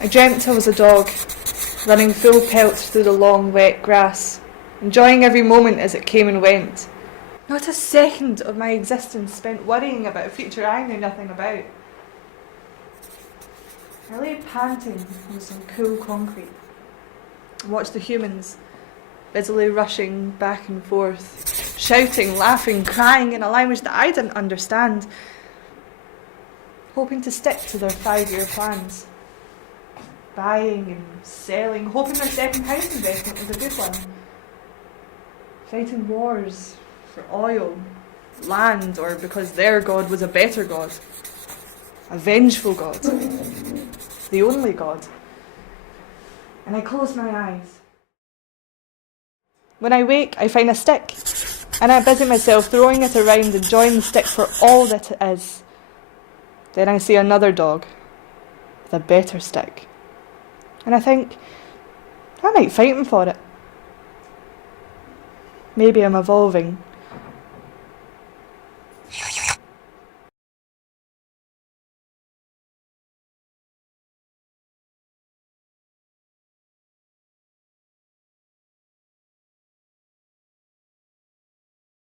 I dreamt I was a dog, running full pelt through the long, wet grass, enjoying every moment as it came and went. Not a second of my existence spent worrying about a future I knew nothing about. I lay panting on some cool concrete and watched the humans busily rushing back and forth, shouting, laughing, crying in a language that I didn't understand, hoping to stick to their 5-year plans. Buying and selling, hoping their second house investment was a good one. Fighting wars for oil, land, or because their god was a better god. A vengeful god. The only god. And I close my eyes. When I wake, I find a stick, and I busy myself throwing it around, enjoying the stick for all that it is. Then I see another dog, with a better stick. And I think, I might fight him for it. Maybe I'm evolving.